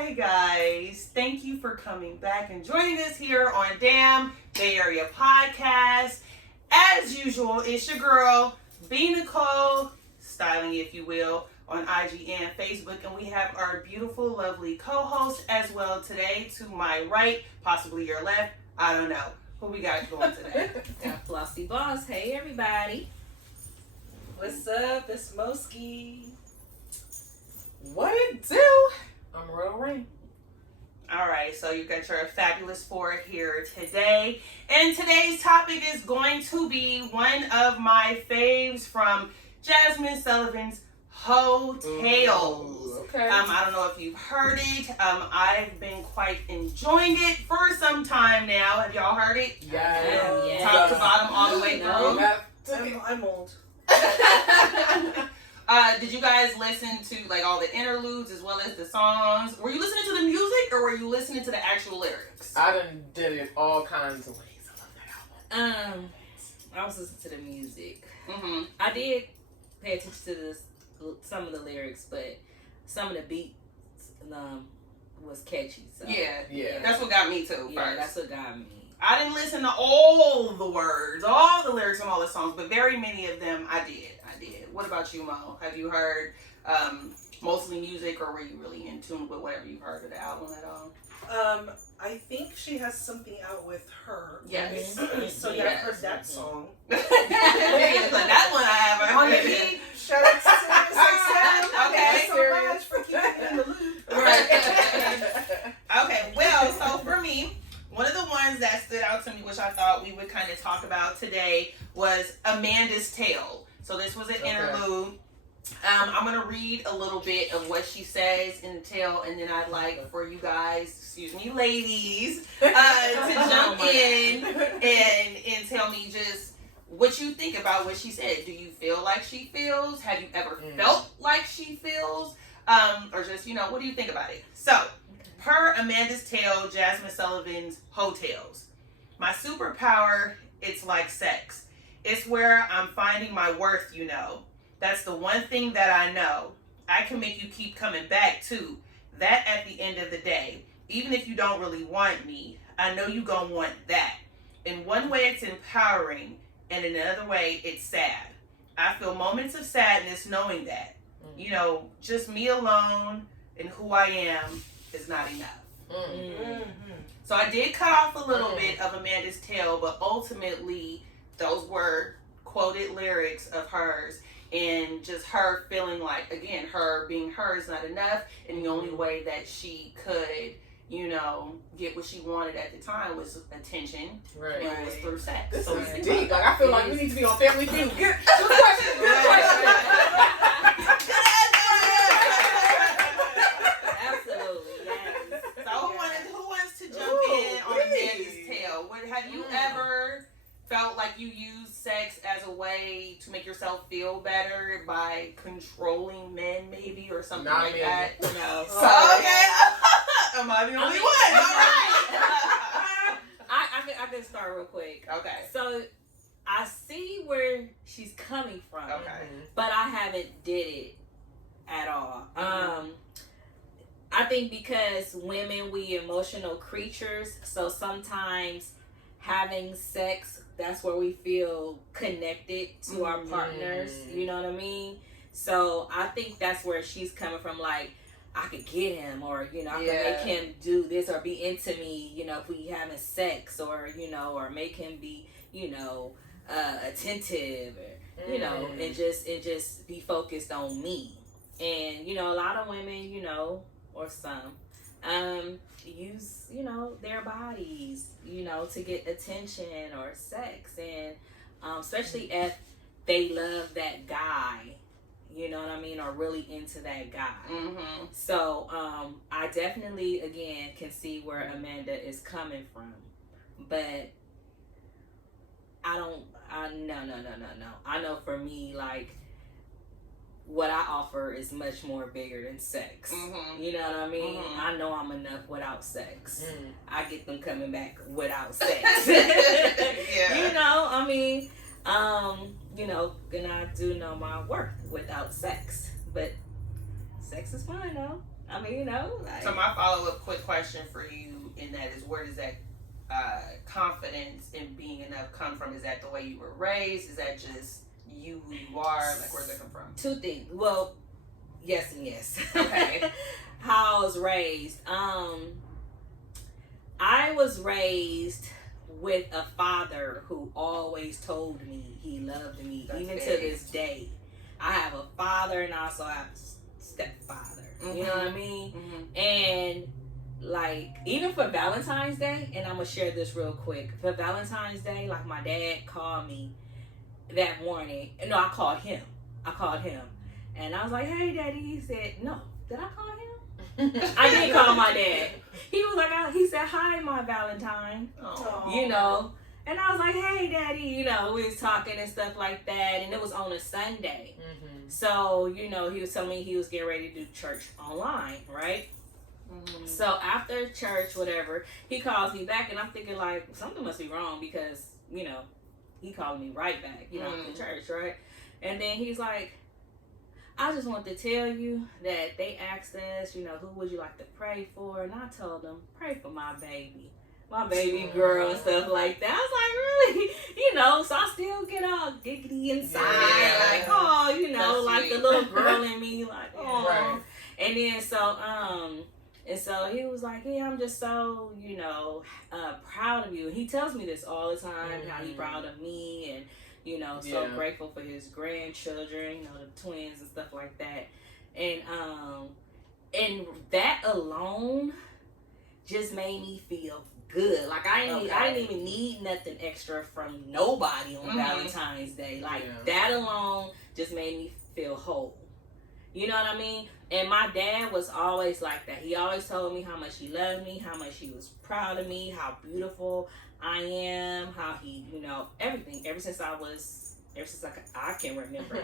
Hi guys, thank you for coming back and joining us here on DAMMN Bay Area Podcast. As usual, it's your girl, B. Nicole, styling if you will, on IG and Facebook, and we have our beautiful, lovely co-host as well today. To my right, possibly your left, I don't know. Who we got going today? Got Flossy Boss. Hey everybody. What's up? It's Moski. What it do? I'm Royal Rain. Alright, so you got your fabulous four here today. And today's topic is going to be one of my faves from Jazmine Sullivan's Heaux Tales. Okay. I don't know if you've heard it. I've been quite enjoying it for some time now. Have y'all heard it? Yeah. Top to bottom, all the way through. I'm old. Did you guys listen to like all the interludes as well as the songs? Were you listening to the music or were you listening to the actual lyrics? I done did it all kinds of ways. I love that album. I was listening to the music. Mm-hmm. I did pay attention to some of the lyrics, but some of the beats was catchy. So Yeah. That's what got me too. yeah, First. that's what got me. I didn't listen to all the words, all the lyrics from all the songs, but very many of them I did. What about you, Mo? Have you heard mostly music, or were you really in tune with whatever you've heard of the album at all? I think she has something out with her. Yes. So yeah, I've heard that song. Yeah, so that one I haven't On the heard. beat, shout out to Sirius XM. Okay. Thank you so much for keeping me in the loop. Right. Okay, well, so for me, one of the ones that stood out to me, which I thought we would kind of talk about today, was Amanda's Tale. So this was an interlude. I'm going to read a little bit of what she says in the tale, and then I'd like for you guys, excuse me, ladies, to jump in and tell me just what you think about what she said. Do you feel like she feels? Have you ever felt like she feels? Or just, what do you think about it? So, per Amanda's Tale, Jazmine Sullivan's Heaux Tales. My superpower, it's like sex. It's where I'm finding my worth, That's the one thing that I know. I can make you keep coming back, too. That at the end of the day. Even if you don't really want me, I know you gonna want that. In one way, it's empowering, and in another way, it's sad. I feel moments of sadness knowing that. Just me alone and who I am is not enough. Mm-hmm. So I did cut off a little bit of Amanda's Tale, but ultimately those were quoted lyrics of hers, and just her feeling like, again, her being her is not enough, and the only way that she could, get what she wanted at the time was attention, Right. and it was through sex. This So is it's deep. Like, I feel like we need to be on Family Feud. Good question. Absolutely, yes. So who wants to jump in on Amanda's Tale? Have you ever felt like you used sex as a way to make yourself feel better by controlling men, maybe, or something Not like me. that? No. So, okay. Am I the only one? All right. I can start real quick. Okay. So I see where she's coming from. Okay. But I haven't did it at all. I think because women, we emotional creatures, so sometimes having sex, that's where we feel connected to our partners, you know what I mean? So I think that's where she's coming from, like, I could get him, or, I could make him do this or be into me, if we having sex, or, or make him be, attentive, or, and just be focused on me. And, a lot of women, or some, use, their bodies, to get attention or sex. And especially if they love that guy, you know what I mean, or really into that guy. Mm-hmm. So I definitely, again, can see where Amanda is coming from. But no. I know for me, like, what I offer is much more bigger than sex. Mm-hmm. You know what I mean? Mm-hmm. I know I'm enough without sex. I get them coming back without sex. And I do know my worth without sex. But sex is fine, though. I mean, you know. Like, So my follow-up quick question for you in that is, where does that confidence in being enough come from? Is that the way you were raised? Is that just you who you are? Like, where's that come from? two things. Well, yes and yes. Okay. How I was raised. I was raised with a father who always told me he loved me, That's even big. to this day. I have a father and I also have a stepfather. You know what I mean? And like, even for Valentine's Day, and I'm gonna share this real quick. For Valentine's Day, like, my dad called me that morning. No, I called him. And I was like, "Hey, Daddy." He said, "No." Did I call him? I did call my dad. He was like, he said, "Hi, my Valentine." Oh. You know. And I was like, "Hey, Daddy." You know, we was talking and stuff like that. And it was on a Sunday. So, you know, he was telling me he was getting ready to do church online, right? So after church, whatever, he calls me back, and I'm thinking, like, something must be wrong because, you know, he called me right back, you know, after church, right? And then he's like, "I just want to tell you that they asked us, you know, who would you like to pray for?" And I told them, "Pray for my baby girl," and stuff like that. I was like, really? You know, so I still get all giggity inside, like, oh, you know, that's like sweet. the little girl in me, like, oh. Right. And then so he was like, "Yeah, I'm just so, you know, proud of you." And he tells me this all the time, how he's proud of me, and, you know, so grateful for his grandchildren, you know, the twins and stuff like that. And that alone just made me feel good. Like, I didn't even need nothing extra from nobody on Valentine's Day. Like, that alone just made me feel whole. You know what I mean? And my dad was always like that. He always told me how much he loved me, how much he was proud of me, how beautiful I am, how he, you know, everything. Ever since I can remember.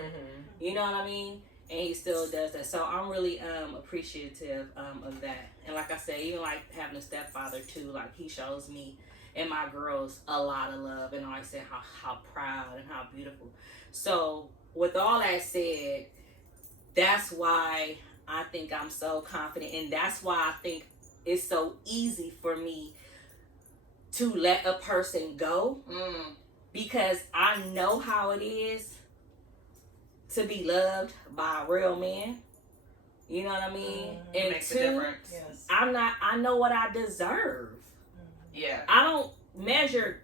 You know what I mean? And he still does that. So I'm really appreciative of that. And like I said, even like having a stepfather too, like, he shows me and my girls a lot of love, and always say how proud and how beautiful. So with all that said, that's why I think I'm so confident, and that's why I think it's so easy for me to let a person go, because I know how it is to be loved by a real man. You know what I mean? And makes a two, difference. Yes. I know what I deserve. Yeah. I don't measure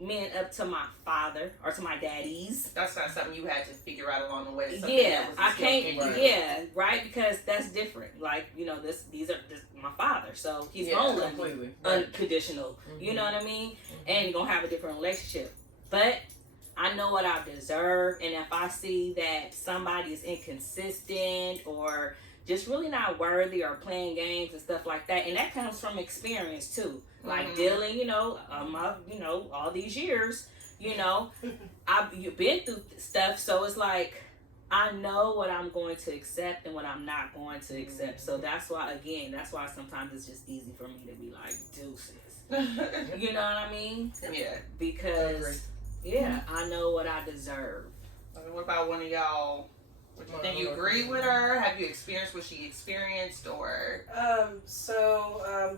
men up to my father or to my daddies. That's not something you had to figure out along the way. Yeah, I can't. Right. Yeah, right, because that's different. Like, you know, this my father, so he's gonna love me unconditional. You know what I mean? And you're gonna have a different relationship. But I know what I deserve, and if I see that somebody is inconsistent or just really not worthy or playing games and stuff like that, and that comes from experience too. Like, dealing, you know, all these years, you know, you've been through stuff, so it's like, I know what I'm going to accept and what I'm not going to accept. So that's why sometimes it's just easy for me to be like, deuces. You know what I mean? Yeah. Because, I know what I deserve. What about one of y'all? What you think? You agree with her? Have you experienced what she experienced, or?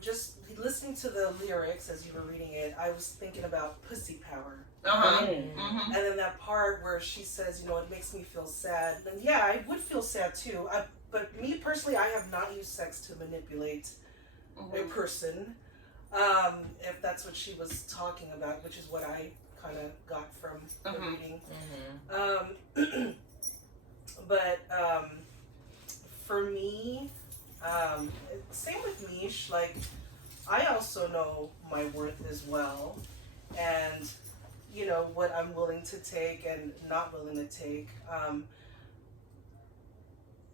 Just listening to the lyrics as you were reading it, I was thinking about pussy power. Mm-hmm. And then that part where she says, you know, it makes me feel sad. And yeah, I would feel sad too. But me personally, I have not used sex to manipulate a person. If that's what she was talking about, which is what I kind of got from the reading. But for me, same with Mish, like, I also know my worth as well, and, you know, what I'm willing to take and not willing to take.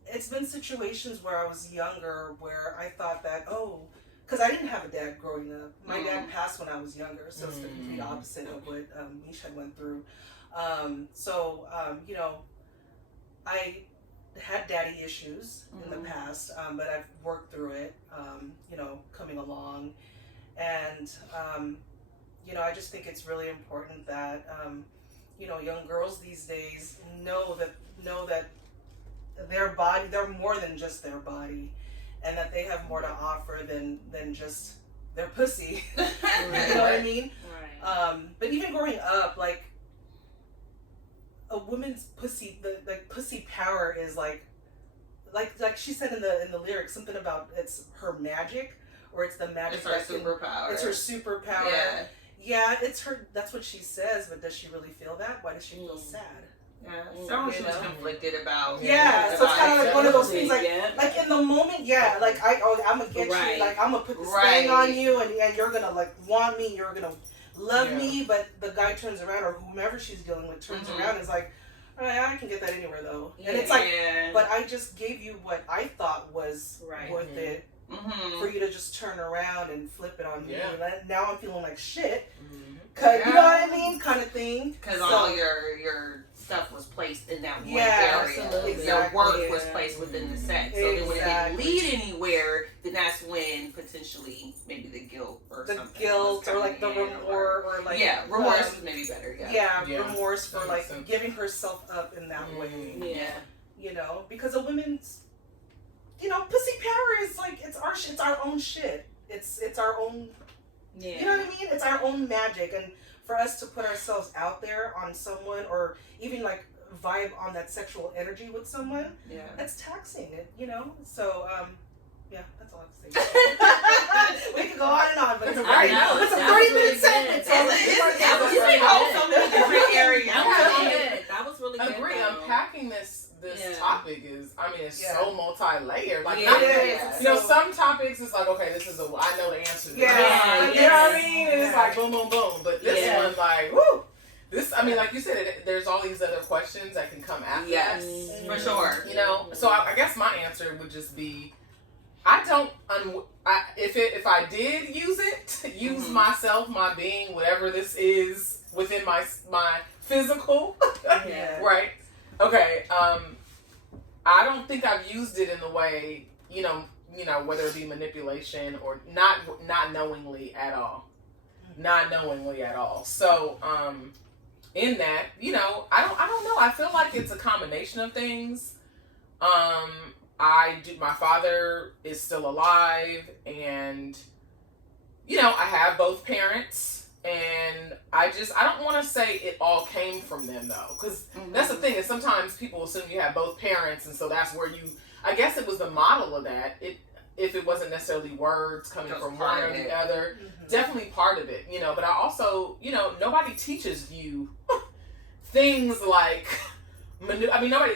It's been situations where I was younger where I thought that, because I didn't have a dad growing up. My dad passed when I was younger, so it's the complete opposite of what Misha went through. You know, I had daddy issues in the past, but I've worked through it, you know, coming along. And, you know, I just think it's really important that, you know, young girls these days know that their body, they're more than just their body. and that they have more to offer than just their pussy. You Right. know what I mean? Right. But even growing up, like a woman's pussy, the pussy power is like she said in the lyrics, something about it's her magic, or it's the magic. It's her superpower. It's her superpower. Yeah. Yeah, it's her. That's what she says. But does she really feel that? Why does she feel sad? Yeah. Someone she was know? conflicted about. Yeah, so it's kind of like one of those things, like Yeah. like in the moment, yeah, like I'm gonna get Right. you, like I'm gonna put this Right. thing on you, and you're gonna like want me, you're gonna love Yeah. me, but the guy turns around, or whomever she's dealing with turns Mhm. around and is like, all right, I can get that anywhere though, and Yeah. it's like, Yeah. but I just gave you what I thought was Right. worth it Mm-hmm. for you to just turn around and flip it on me. Yeah. And now I'm feeling like shit, Mhm. cause you know Yeah. what I mean, kind of thing. Because So- all your stuff was placed in that one Yeah, area. absolutely. Your worth Exactly. was placed within the sex. So then when it didn't Exactly. lead anywhere, then that's when potentially maybe the guilt or The something. guilt, was or like the coming in, remorse, or like yeah, remorse is maybe better. Yeah. Yeah. remorse for That like makes sense. giving herself up in that way, Yeah. you know, because a woman's, you know, pussy power is like it's our own shit. It's our own, Yeah. you know what I mean? It's our own magic, and for us to put ourselves out there on someone, or even like vibe on that sexual energy with someone, Yeah. that's taxing. You know, so yeah, that's all I have to say. We can go on and on, but it's a I know, it's a that was 30-minute really segment. good. So That let's was- get that was into really it. good. so many different areas. That was really Yeah. good. That was really good. Agree. though. Unpacking this Yeah. topic is, I mean, it's Yeah. so multi-layered. Like, Yeah. not, It is. you know, So- some topics is like, okay, this is I know the answer to Yeah. this. You know what I mean? And it's Yeah. like boom, boom, boom. But this Yeah. one, like, woo. This, I mean, like you said, there's all these other questions that can come after Yes, that. for sure. You know, so I guess my answer would just be, I don't. If I did use it, use Mhm. myself, my being, whatever this is within my physical, Yeah. right? Okay. I don't think I've used it in the way, you know, whether it be manipulation or not knowingly at all, not knowingly at all. So, in that, you know, I don't know. I feel like it's a combination of things. My father is still alive, and, you know, I have both parents, and I don't want to say it all came from them, though, because that's the thing, is sometimes people assume you have both parents, and so that's where I guess it was the model of that. If it wasn't necessarily words coming Just from part one or of the it. other, Mhm. definitely part of it, you know, but I also, you know, nobody teaches you things like, nobody,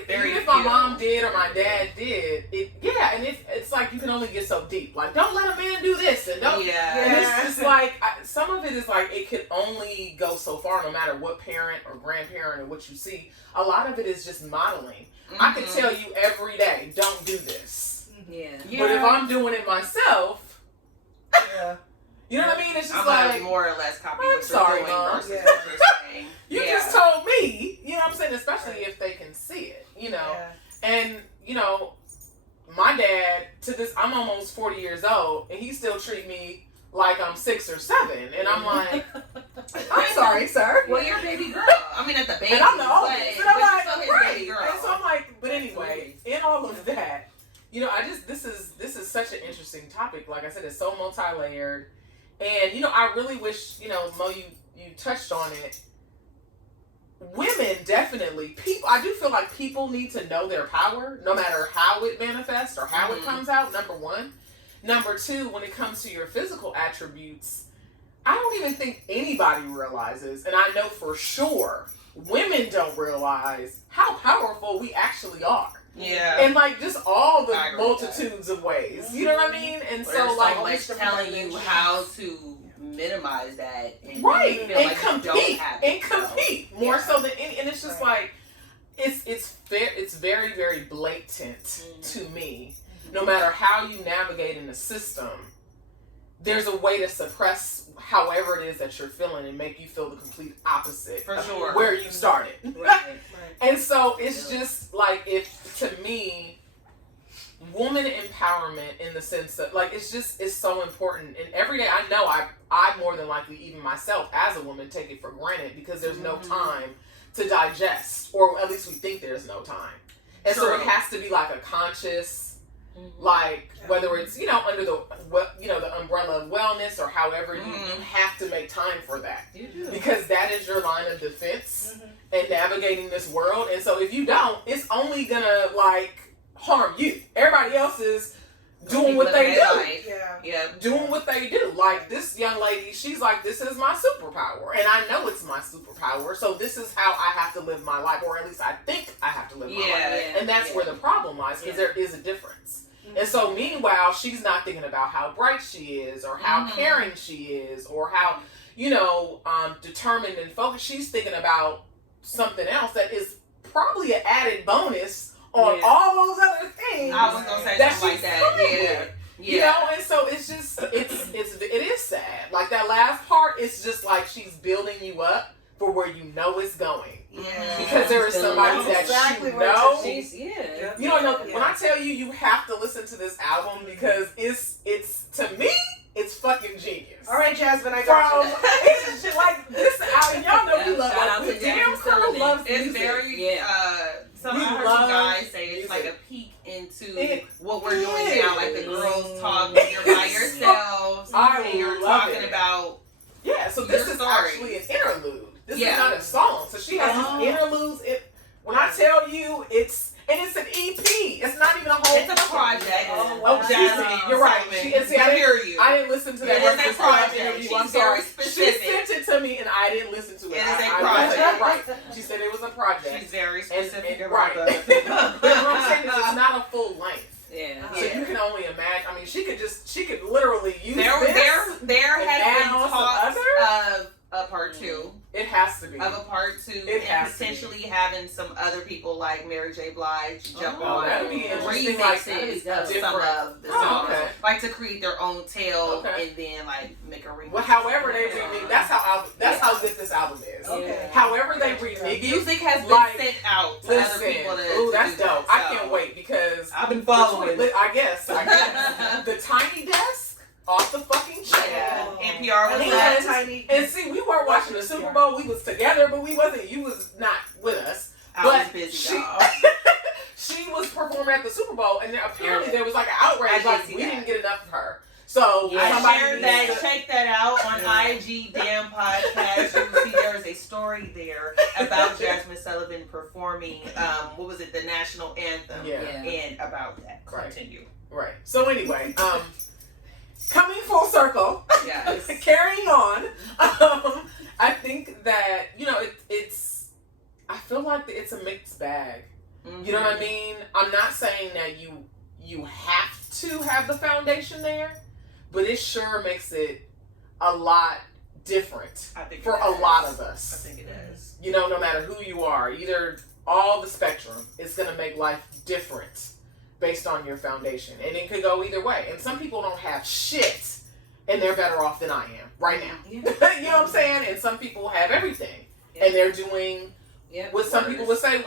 Very even if my few. mom did or my dad did, and it's like you can only get so deep. Like, don't let a man do this, and don't, Yeah. and it's just like, some of it is like, it can only go so far no matter what parent or grandparent or what you see. A lot of it is just modeling. I can Mhm. tell you every day, don't do this. Yeah. Yeah. But if I'm doing it myself, Yeah. you know what I mean? It's just I'm like, gonna more or less copy I'm what you're sorry, doing Mom. versus Yeah. what you're saying. you Yeah. just told me, you know what I'm saying? Especially if they can see it, you know? Yeah. And, you know, my dad, I'm almost 40 years old, and he still treat me like I'm 6 or 7. And I'm like, I'm sorry, sir. Well, you're a baby girl. I mean, at the baby. And I'm the but oldest. And I'm you're like, still his right. baby girl. And so I'm like, but anyway, in all of that, you know, this is such an interesting topic. Like I said, it's so multi-layered. And, you know, I really wish, you know, Mo, you touched on it. Women, definitely. I do feel like people need to know their power, no matter how it manifests or how it comes out, number one. Number two, when it comes to your physical attributes, I don't even think anybody realizes, and I know for sure, women don't realize how powerful we actually are. Yeah. And like just all the I agree with multitudes of ways. You know what I mean? And There's so like much telling you how to minimize that, and right, you feel and like you don't compete, have and it, compete so, more yeah. so than any, and it's just Right. like it's very, very blatant Mhm. to me. No matter how you navigate in the system, there's a way to suppress however it is that you're feeling and make you feel the complete opposite For of sure. where you started. Right. Right. And so it's just like, if to me, woman empowerment in the sense that like it's so important. And every day I know I more than likely, even myself as a woman, take it for granted because there's no time to digest, or at least we think there's no time. And so True. it has to be like a conscious Like, whether it's, under the, the umbrella of wellness or however you have to make time for that. You do. Because that is your line of defense in navigating this world. And so if you don't, it's only gonna, harm you. Everybody else is doing what they do. Yeah. Doing what they do. Like, this young lady, she's like, this is my superpower. And I know it's my superpower. So this is how I have to live my life. Or at least I think I have to live my life. Yeah, And that's where the problem lies, because there is a difference. And so meanwhile, she's not thinking about how bright she is, or how caring she is, or how, determined and focused. She's thinking about something else that is probably an added bonus on all those other things. I was gonna say something like that. Yeah. And so it's just, it is sad. Like, that last part, it's just like she's building you up for where you know it's going. Yeah. Because there is somebody that exactly you know. You don't know. When I tell you, you have to listen to this album, because it's to me, it's fucking genius. All right, Jasmine, I got you. It's just like this album. Y'all know we love Shout out it. to DAMMN CREW Sullivan. loves It's music. very, some We I heard love some guys say it's music. like a peek into It what we're doing now. Like the is. girls talk when you're by yourselves. I and you're love talking it. about So this your is story. actually an interlude. This is Yeah. not a song. So she has these interludes. When I tell you, it's an EP. It's not even a whole. It's a project. wow. Jazmine You're right. Sullivan. I hear you. I didn't listen to that. It is a reference project. interview. She's I'm sorry. very specific. She sent it to me and I didn't listen to it. It is a I project. Right. She said it was a project. She's very specific And- about right. that. But what I'm saying is, it's not a full length. So Yeah. you can only imagine. I mean, she could literally use There and has add been on some talks other? of a part two. It has to be. Of a part two, It and has to be. potentially having some other people like Mary J. Blige jump on that'd be interesting. Like, remixes that'd of be some different. of the Oh, songs, okay. like to create their own tale, Okay. and then like make a remix. Well, however they remix, that's how good this album is. Okay. However they remix it, Music has been like, sent out to listen, other people. ooh, that's do that, dope. I so. can't wait, because I've been between- following. I guess the tiny desk off the fucking chain. Yeah. NPR was And that. tiny. And see, we weren't watching the Super Bowl. We was together, but we wasn't. You was not with us. I But was busy, she- y'all. She was performing at the Super Bowl, and then apparently there was like an I outrage, did like see we that. didn't get enough of her. So I somebody shared needs that. to- Check that out on IG Damn Podcast. You will see there is a story there about Jazmine Sullivan performing. What was it? The national anthem. Yeah. And about that. Right. Continue. Right. So anyway, coming full circle, Yes. carrying on. I think that it's. I feel like it's a mixed bag. You know what I mean? I'm not saying that you have to have the foundation there, but it sure makes it a lot different I think for it a does. lot of I us. think it is. No matter who you are, either all the spectrum, it's going to make life different based on your foundation. And it could go either way. And some people don't have shit, and they're better off than I am right now. Yeah. You know what I'm saying? And some people have everything, and they're doing what some people would say,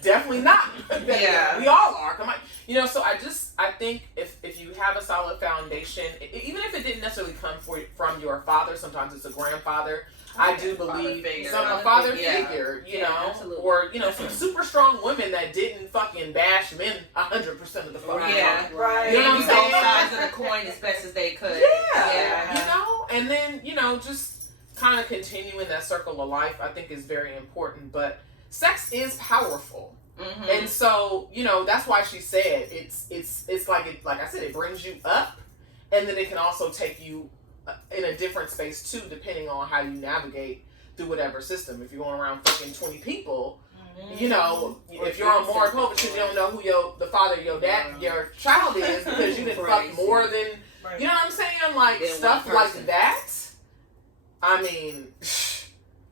definitely not. Yeah. We all are. Come on. So I think if you have a solid foundation, even if it didn't necessarily come from your father, sometimes it's a grandfather. I do believe a father figure, absolutely. or some super strong women that didn't fucking bash men 100% of the fucking time. Right. You know what I'm saying? Both sides of the coin as best as they could. Yeah. And then just kind of continuing that circle of life, I think, is very important. But sex is powerful. Mm-hmm. And so, that's why she said it's like I said, it brings you up, and then it can also take you in a different space too, depending on how you navigate through whatever system. If you're going around fucking 20 people, if you're on more COVID, you don't know who the father, your child is, because you didn't fuck more than, you know what I'm saying? Like, Than stuff one like person. that. I mean,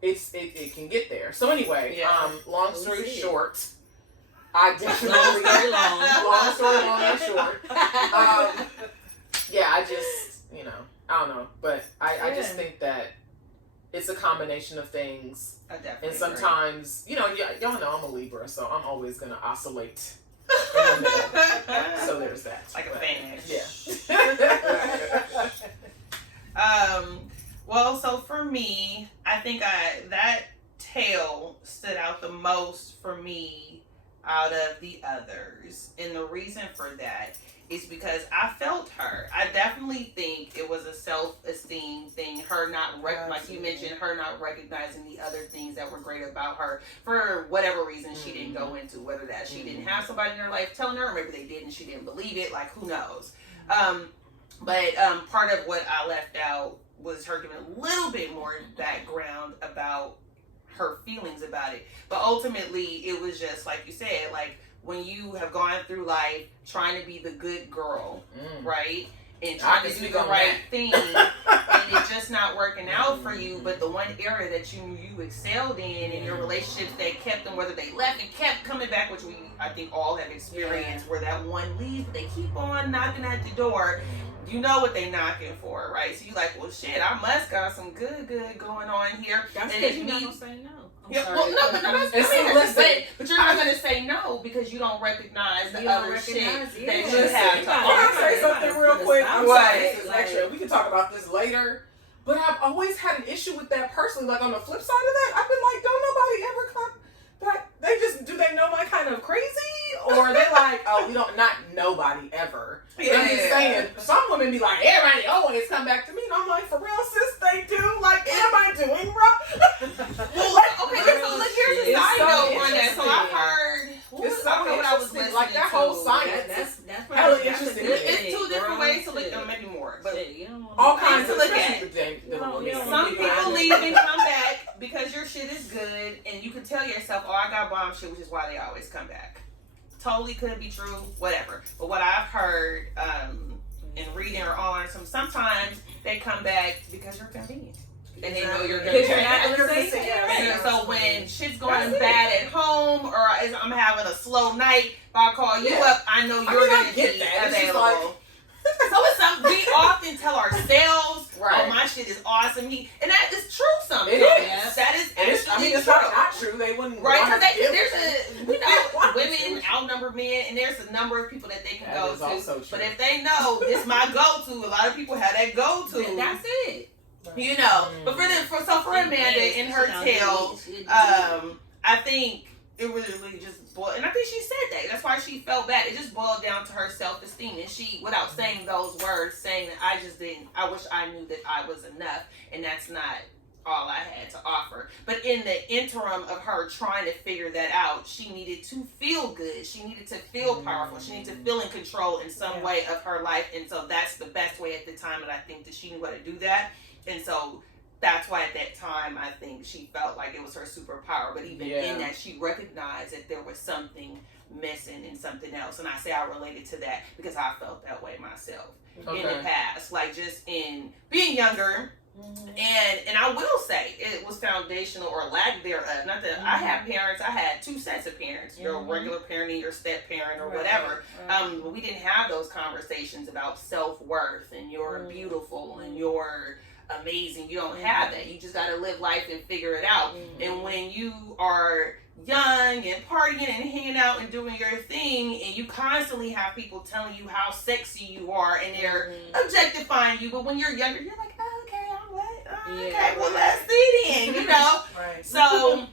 it can get there. So anyway, long story short, I definitely long story long and short. I just I don't know, but I just think that it's a combination of things, I definitely and sometimes y'all know I'm a Libra, so I'm always gonna oscillate in the middle. So there's that. Like a fan. Yeah. Well, so for me, I think that tale stood out the most for me out of the others. And the reason for that is because I felt her. I definitely think it was a self-esteem thing. Her not, like you mentioned, her not recognizing the other things that were great about her for whatever reason she didn't go into. Whether that she didn't have somebody in her life telling her, or maybe they did and she didn't believe it. Like, who knows? But part of what I left out was her giving a little bit more background about her feelings about it. But ultimately, it was just like you said, like, when you have gone through life trying to be the good girl, right? And trying to do the right thing, and it's just not working out for you, but the one area that you excelled in your relationships that kept them, whether they left and kept coming back, which we, I think, all have experienced, where that one leaves, but they keep on knocking at the door. You know what they knocking for, right? So you like, well, shit, I must got some good going on here. That's and because you're not gonna say no. Yeah, well, no, but but you're not gonna say no because you don't recognize the other shit that you have to Can I offer. say something real quick? I'm What? sorry, this is extra. We can talk about this later. But I've always had an issue with that personally. Like, on the flip side of that, I've been like, don't nobody ever come back. Do they know my kind of crazy? Or are they like, oh, we don't, not nobody ever. Yeah. I'm just saying, some women be like, everybody always come back to me. And I'm like, for real, sis, they do? Like, am I doing wrong? Well, okay, so look, here's a side note on that. So I've heard, It's I don't know what I was interesting, listening like that to. whole science. That's hella probably interesting. It's two different ways to look at, maybe more, but All kinds to of look at. Some people leave and come back because your shit is good, and you can tell yourself, oh, I got bomb shit, which is why they always come back. Totally could be true, whatever. But what I've heard in reading or on sometimes they come back because you're convenient. And they know you're going to say yeah. So when shit's going bad at home, or I'm having a slow night, if I call you up, I know you're going to be available. So it's something we often tell ourselves, oh, my shit is awesome. And that is true sometimes. It is. That is actually it's true. not true. They wouldn't. Right, because we know women outnumber men, and there's a number of people that they can go to. But if they know this my go-to, a lot of people have that go-to. That's it. You know. But for Amanda in her tale, I think it really just boiled, and I think she said that. That's why she felt bad. It just boiled down to her self-esteem, and she, without saying those words, saying that I wish I knew that I was enough, and that's not all I had to offer. But in the interim of her trying to figure that out, she needed to feel good. She needed to feel powerful. She needed to feel in control in some way of her life, and so that's the best way at the time, and I think that she knew how to do that. And so that's why at that time I think she felt like it was her superpower. But even in that, she recognized that there was something missing and something else. And I say I related to that because I felt that way myself in the past. Like, just in being younger. And I will say it was foundational, or lack thereof. Not that I have parents. I had two sets of parents. Your regular parent and your step parent, or whatever. We didn't have those conversations about self-worth and you're beautiful and you're amazing. You don't have that. You just got to live life and figure it out. And when you are young and partying and hanging out and doing your thing, and you constantly have people telling you how sexy you are, and they're objectifying you, but when you're younger, you're like, oh, okay, I'm what? Okay, well, let's see then, you know? So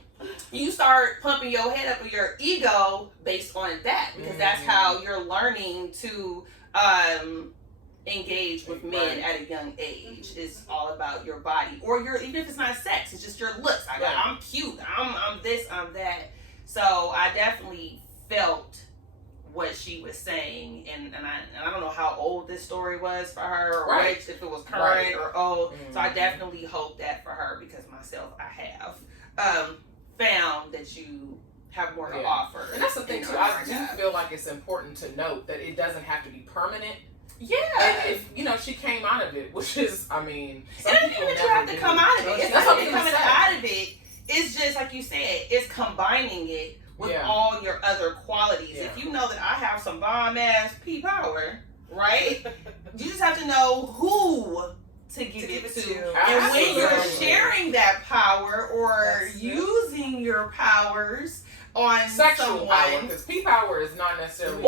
you start pumping your head up with your ego based on that, because that's how you're learning to engage with men at a young age. It's all about your body, or your, even if it's not sex, it's just your looks. I'm cute. I'm this. I'm that. So I definitely felt what she was saying, and I don't know how old this story was for her, or if it was current or old. So I definitely hope that for her, because myself, I have found that you have more to offer. And that's the thing too. I do feel like it's important to note that it doesn't have to be permanent. Yeah. And if, she came out of it, which is, some and people even if you have to come out of it, it's that's not what coming out of it. It's just, like you said, it's combining it with all your other qualities. If you know that I have some bomb-ass P power, right? You just have to know who to give it to. And when you're sharing that power, or using your powers on sexual power, someone, because P power is not necessarily.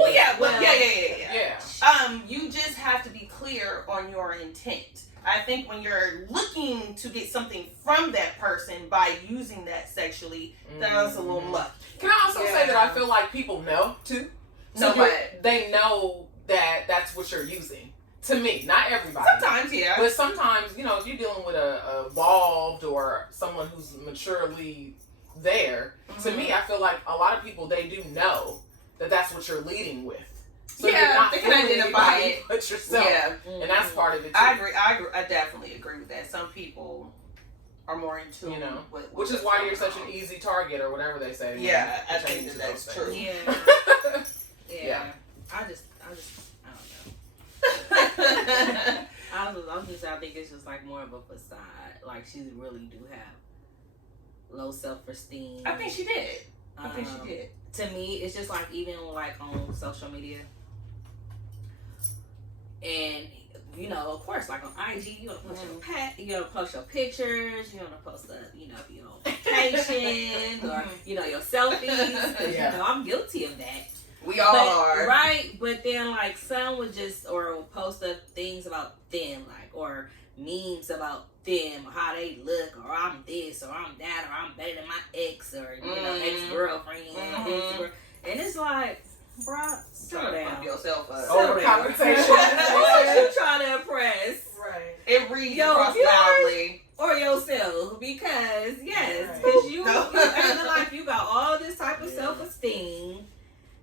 You just have to be clear on your intent. I think when you're looking to get something from that person by using that sexually, that's a little much. Can I also say that I feel like people know too? So they know that that's what you're using. To me, not everybody. Sometimes, yeah. But sometimes, you know, if you're dealing with a evolved or someone who's maturely there, to me, I feel like a lot of people, they do know that that's what you're leading with. So yeah, you're not they can identify it. but yourself. Yeah. And that's part of it too. I agree. I definitely agree with that. Some people are more in tune, you know, with which is why you're such an easy target or whatever they say. Yeah, I think that's true. Yeah. Yeah. I don't know. I think it's just like more of a facade. Like she really do have low self-esteem. I think she did. I think she did. To me, it's just like even like on social media, and you know, of course, like on IG, you gonna post you gonna post your pictures, you gonna post you know, if you're on vacation or you know your selfies. 'Cause, you know, I'm guilty of that. We all are. Right, but then like some would just or will post up things about them, like or memes about them, or how they look, or I'm this, or I'm that, or I'm better than my ex, or you know, ex-girlfriend, and it's like, bruh, settle down. Pump yourself up. Conversation. Who you trying to impress? Right. It reads Your across viewers loudly. Or yourself, because because you acting like you got all this type of self-esteem.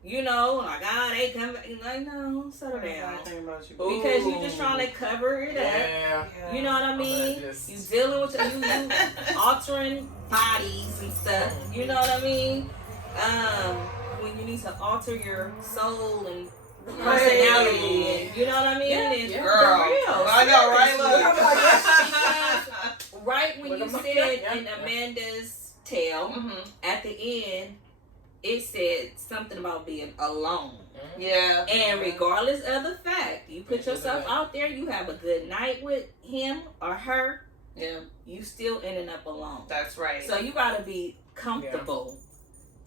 You know, like, they come back. Like, no, settle down. Because you just trying to cover it up. Yeah. You know what I mean? You dealing with you altering bodies and stuff. You know what I mean? When you need to alter your soul and personality, and you know what I mean? And Girl, for real. I know, right? Look. Right when you said in Amanda's tale, at the end, it said something about being alone. Yeah. And regardless of the fact, you put yourself out there, you have a good night with him or her, you still ending up alone. That's right. So you gotta be comfortable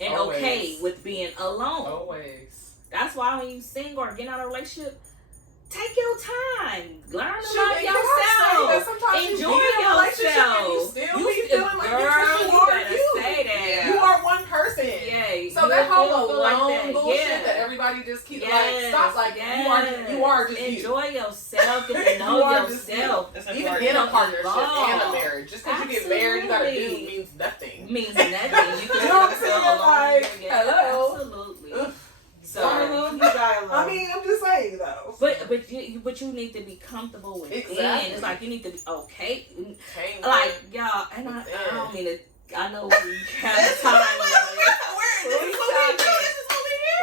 and Always. okay with being alone. Always. That's why when you sing or get out of a relationship, take your time. Learn to love Shoot, yourself. Sometimes Enjoy yourself. You still be feeling like you are you. Say that. You are one person. Yeah. So that whole alone like bullshit that everybody just keep like stop. Like you are just enjoy you. yourself. Get to know yourself. Even in a partnership and a marriage, just because you get married, you gotta do means nothing. Means nothing. You can You know what I'm saying? Like, hello. Absolutely. Ugh. So I mean, I'm just saying though. But you need to be comfortable with it. It's like you need to be okay. Like y'all, and I don't mean to. I know we have time.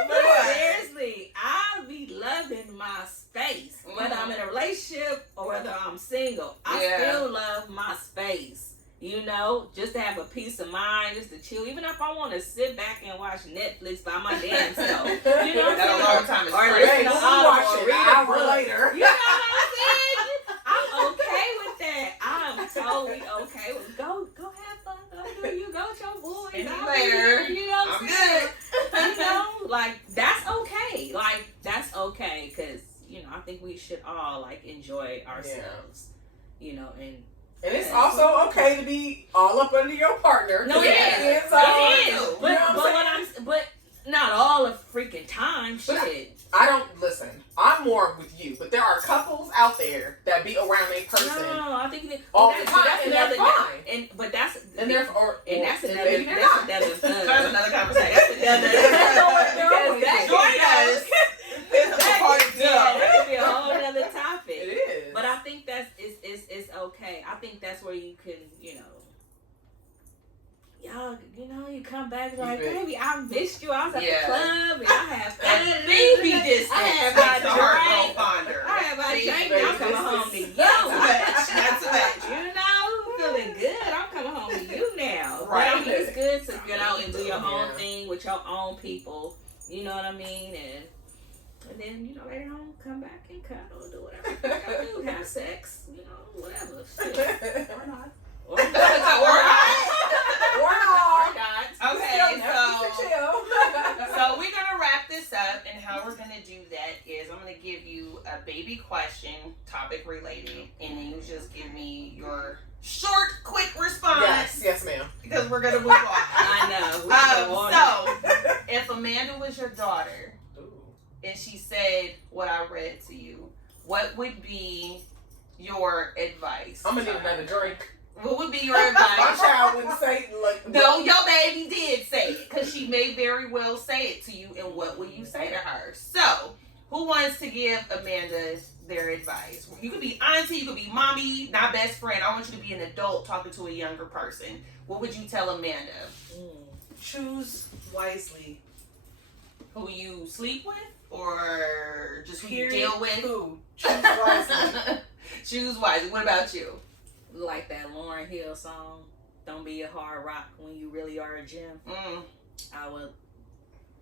But seriously, I be loving my space, whether I'm in a relationship or whether I'm single. I still love my space. You know, just to have a peace of mind, just to chill. Even if I want to sit back and watch Netflix by my damn self. You know what I'm saying? That alone time is or crazy. listen to Audible, read a book. later. You know what I'm saying? I'm okay with that. I'm totally okay with go have fun. Go do you. Go with your boys. See you I'll later. be here, you know what I'm I'm saying? good. You know, like, that's okay. Like, that's okay. Because, you know, I think we should all, like, enjoy ourselves. You know, and it's also okay to be all up under your partner. no, it is. But not all the freaking time. Shit. I don't listen. I'm more with you, but there are couples out there that be around a person. No, I think all the time, and they're fine. But that's that's another conversation. Join us. It's a party that could be a whole other topic. It is. But I think it's okay. I think that's where you can, you know, y'all, you know, you come back like, baby, I missed you. I was at the club and I had fun. Baby distance. I had my drink. Finder. I had my drink. I'm coming home to you. That's a match. You know, feeling good. I'm coming home to you now. Right. But I mean, it's good to get out and do your own thing with your own people. You know what I mean? And then, you know, later on, come back and cuddle, do whatever you gotta do, have sex, you know, whatever. Shit. Or not. Or not. Okay, so we're gonna wrap this up, and how we're gonna do that is I'm gonna give you a baby question, topic related, and then you just give me your short, quick response. Yes, ma'am. Because we're gonna move on. I know. So, if Amanda was your daughter, and she said what I read to you, what would be your advice? I'm gonna need another drink. What would be your My advice? child wouldn't say like. No, your baby did say it, because she may very well say it to you, and what will you say to her? So, who wants to give Amanda their advice? You could be auntie, you could be mommy, not best friend. I want you to be an adult talking to a younger person. What would you tell Amanda? Choose wisely. Who you sleep with, or just who you Period. deal with? Who? Choose wisely. Choose wisely. What about you? Like that Lauryn Hill song, "Don't be a hard rock when you really are a gem." I would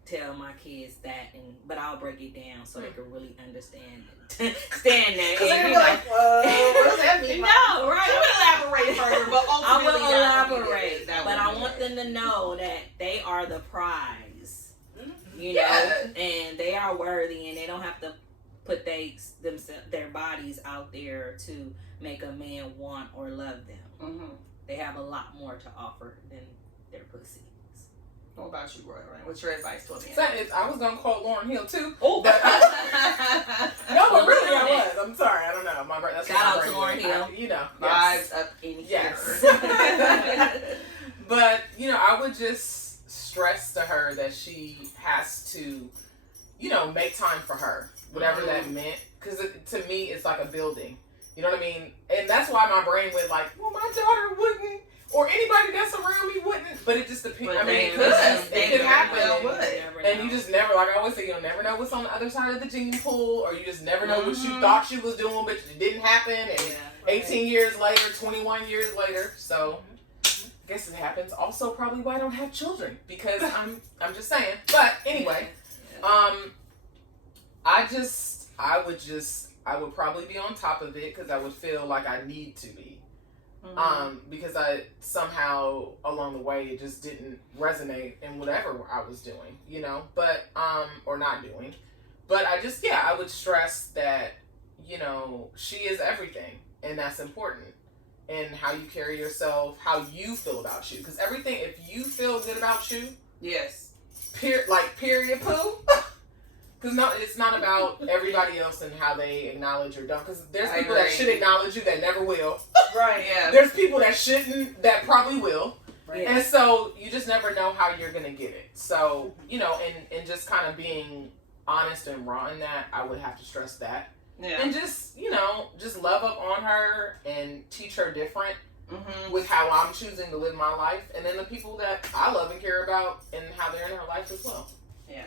tell my kids that, but I'll break it down so they can really understand it. Stand there. Because And, they're you know, like, what does that mean? no, right. You would elaborate further, but I ultimately will that would be elaborate, it. That but would I be want it. them to know that they are the prize, you Yeah. know, and they are worthy, and they don't have to put their bodies out there to make a man want or love them. They have a lot more to offer than their pussies. What about you, Roy? What's your advice to Amanda? I was gonna quote Lauryn Hill too. Oh, But no, but really I was. I'm sorry. I don't know. That's Shout what out to my brain Lauryn Hill. went. You know. vibes up in here. Yes. But, you know, I would just stress to her that she has to, you know, make time for her, whatever that meant. Because to me, it's like a building. You know what I mean? And that's why my brain went like, well, my daughter wouldn't, or anybody that's around me wouldn't. But it just depends. I mean, it could happen. And you just never, like I always say, you'll never know what's on the other side of the gene pool, or you just never know what you thought she was doing, but it didn't happen. And 18 years later, 21 years later, so I guess it happens. Also, probably why I don't have children, because I'm just saying. But anyway, I would probably be on top of it because I would feel like I need to be. Because I somehow along the way it just didn't resonate in whatever I was doing, you know, but or not doing. But I would stress that, you know, she is everything, and that's important. And how you carry yourself, how you feel about you, because everything, if you feel good about you, yes, period poo. Because it's not about everybody else and how they acknowledge or don't. Because there's people that should acknowledge you that never will. Right, yeah. There's people that shouldn't that probably will. Right. And so you just never know how you're going to get it. So, you know, and just kind of being honest and raw in that, I would have to stress that. Yeah. And just, you know, just love up on her and teach her different with how I'm choosing to live my life. And then the people that I love and care about and how they're in her life as well. Yeah.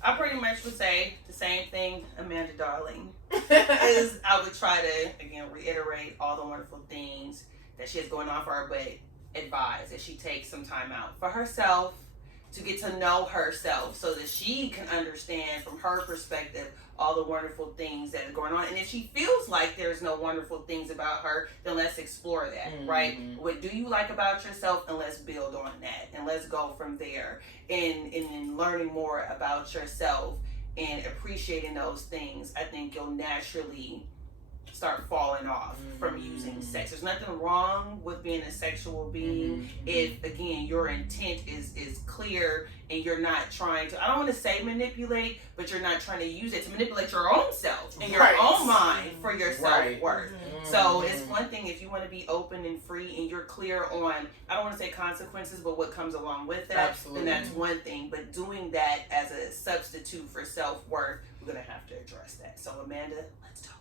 I pretty much would say the same thing, Amanda darling, is I would try to, again, reiterate all the wonderful things that she has going on for her, but advise that she takes some time out for herself to get to know herself so that she can understand from her perspective all the wonderful things that are going on. And if she feels like there's no wonderful things about her, then let's explore that, right? What do you like about yourself? And let's build on that. And let's go from there. And learning more about yourself and appreciating those things, I think you'll naturally start falling off from using sex. There's nothing wrong with being a sexual being if, again, your intent is clear and you're not trying to, I don't want to say manipulate, but you're not trying to use it to manipulate your own self and your own mind for your self-worth. So it's one thing if you want to be open and free and you're clear on, I don't want to say consequences, but what comes along with that, then that's one thing. But doing that as a substitute for self-worth, we're going to have to address that. So Amanda, let's talk.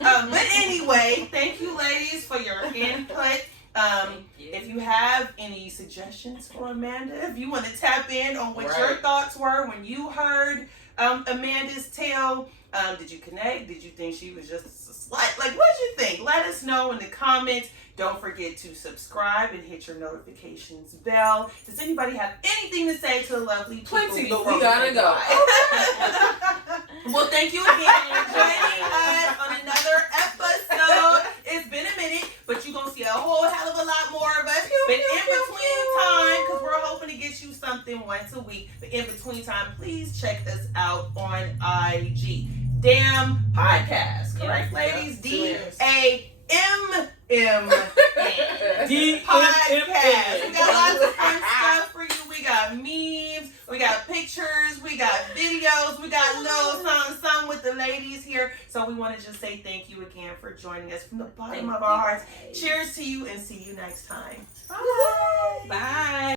But anyway, thank you ladies for your input. If you have any suggestions for Amanda, if you want to tap in on what your thoughts were when you heard Amanda's tale, did you connect? Did you think she was just a slut? Like, what did you think? Let us know in the comments. Don't forget to subscribe and hit your notifications bell. Does anybody have anything to say to the lovely people? Plenty, but we gotta go. Well, thank you again for joining us on another episode. It's been a minute, but you're going to see a whole hell of a lot more of us. But in between time, because we're hoping to get you something once a week, but in between time, please check us out on IG. Damn Podcast, correct, ladies? DAMMN Podcast. We got lots of fun stuff for you. We got memes. We got pictures, we got videos, we got little something with the ladies here. So we want to just say thank you again for joining us from the bottom of our hearts. Cheers to you and see you next time. Bye.